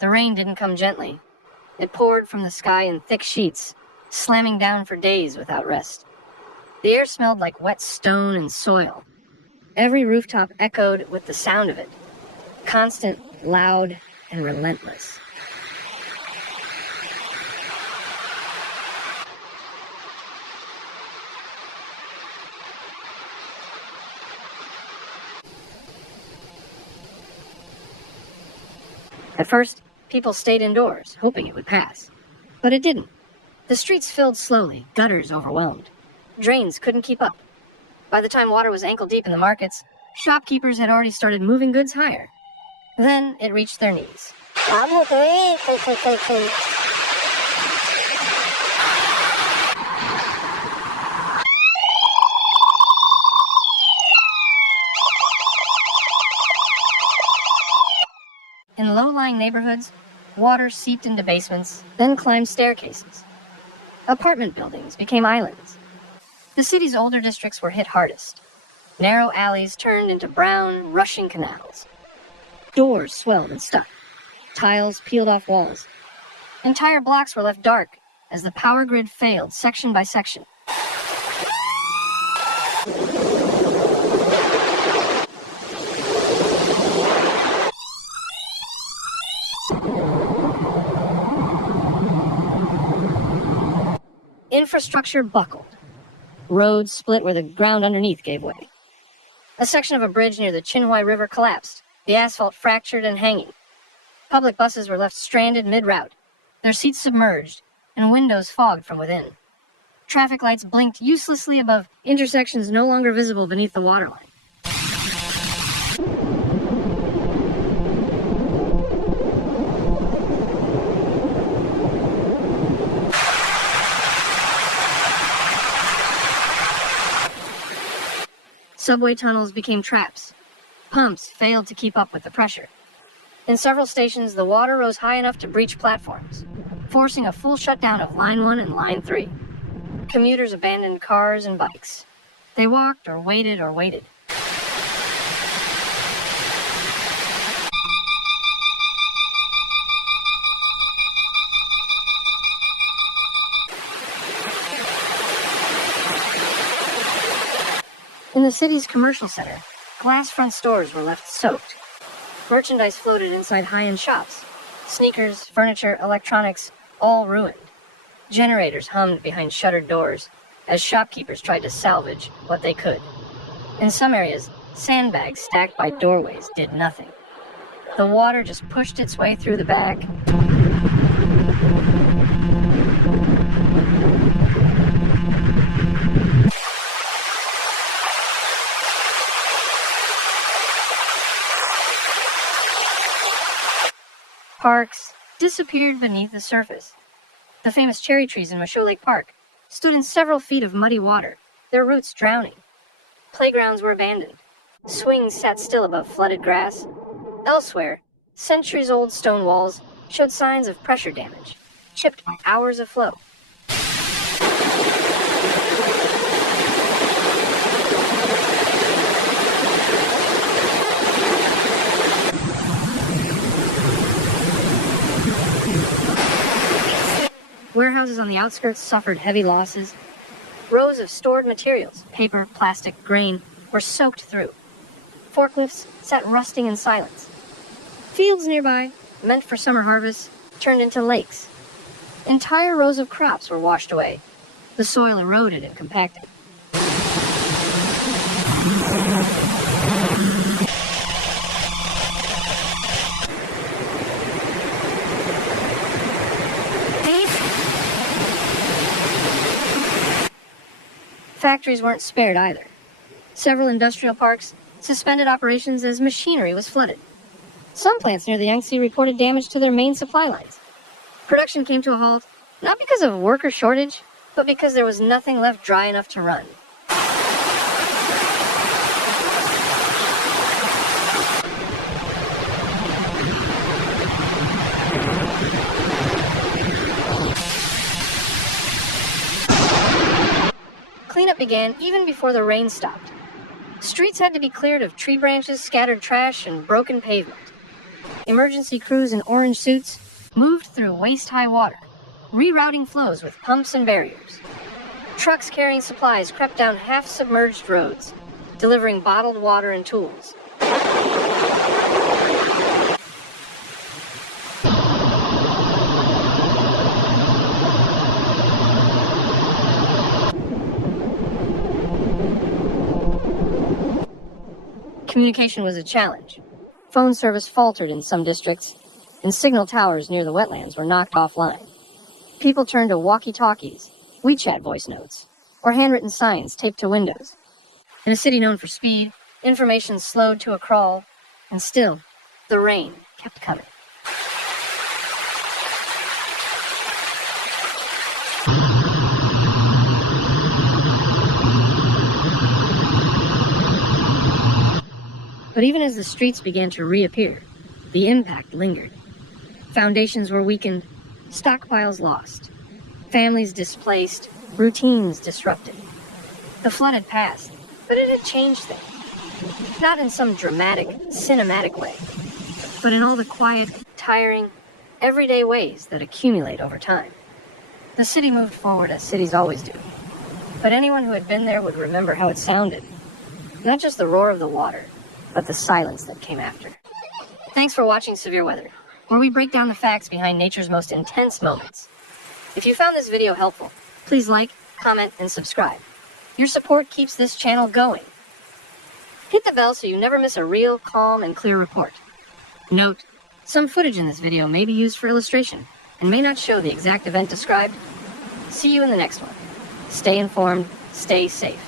The rain didn't come gently. It poured from the sky in thick sheets, slamming down for days without rest. The air smelled like wet stone and soil. Every rooftop echoed with the sound of it, constant, loud, and relentless. At first, people stayed indoors, hoping it would pass. But it didn't. The streets filled slowly, gutters overwhelmed. Drains couldn't keep up. By the time water was ankle-deep in the markets, shopkeepers had already started moving goods higher. Then it reached their knees. In low-lying neighborhoods, water seeped into basements, then climbed staircases. Apartment buildings became islands. The city's older districts were hit hardest. Narrow alleys turned into brown, rushing canals. Doors swelled and stuck. Tiles peeled off walls. Entire blocks were left dark as the power grid failed section by section. Infrastructure buckled. Roads split where the ground underneath gave way. A section of a bridge near the Chinhuai River collapsed, the asphalt fractured and hanging. Public buses were left stranded mid-route, their seats submerged, and windows fogged from within. Traffic lights blinked uselessly above intersections no longer visible beneath the waterline. Subway tunnels became traps. Pumps failed to keep up with the pressure. In several stations, the water rose high enough to breach platforms, forcing a full shutdown of Line 1 and Line 3. Commuters abandoned cars and bikes. They walked or waited or waited. In the city's commercial center, glass front stores were left soaked. Merchandise floated inside high-end shops. Sneakers, furniture, electronics, all ruined. Generators hummed behind shuttered doors as shopkeepers tried to salvage what they could. In some areas, sandbags stacked by doorways did nothing. The water just pushed its way through the back. Parks disappeared beneath the surface. The famous cherry trees in Michaud Lake Park stood in several feet of muddy water, their roots drowning. Playgrounds were abandoned. Swings sat still above flooded grass. Elsewhere, centuries-old stone walls showed signs of pressure damage, chipped by hours of flow. Warehouses on the outskirts suffered heavy losses. Rows of stored materials, paper, plastic, grain, were soaked through. Forklifts sat rusting in silence. Fields nearby, meant for summer harvests, turned into lakes. Entire rows of crops were washed away. The soil eroded and compacted. Factories weren't spared either. Several industrial parks suspended operations as machinery was flooded. Some plants near the Yangtze reported damage to their main supply lines. Production came to a halt, not because of worker shortage, but because there was nothing left dry enough to run. Cleanup began even before the rain stopped. Streets had to be cleared of tree branches, scattered trash, and broken pavement. emergency crews in orange suits moved through waist-high water, rerouting flows with pumps and barriers. Trucks carrying supplies crept down half-submerged roads, delivering bottled water and tools. Communication was a challenge. Phone service faltered in some districts, and signal towers near the wetlands were knocked offline. People turned to walkie-talkies, WeChat voice notes, or handwritten signs taped to windows. In a city known for speed, information slowed to a crawl, and still, the rain kept coming. But even as the streets began to reappear, the impact lingered. Foundations were weakened, stockpiles lost, families displaced, routines disrupted. The flood had passed, but it had changed things. Not in some dramatic, cinematic way, but in all the quiet, tiring, everyday ways that accumulate over time. The city moved forward as cities always do, but anyone who had been there would remember how it sounded. Not just the roar of the water, but the silence that came after. Thanks for watching Severe Weather, where we break down the facts behind nature's most intense moments. If you found this video helpful, please like, comment, and subscribe. Your support keeps this channel going. Hit the bell so you never miss a real, calm, and clear report. Note, some footage in this video may be used for illustration and may not show the exact event described. See you in the next one. Stay informed, stay safe.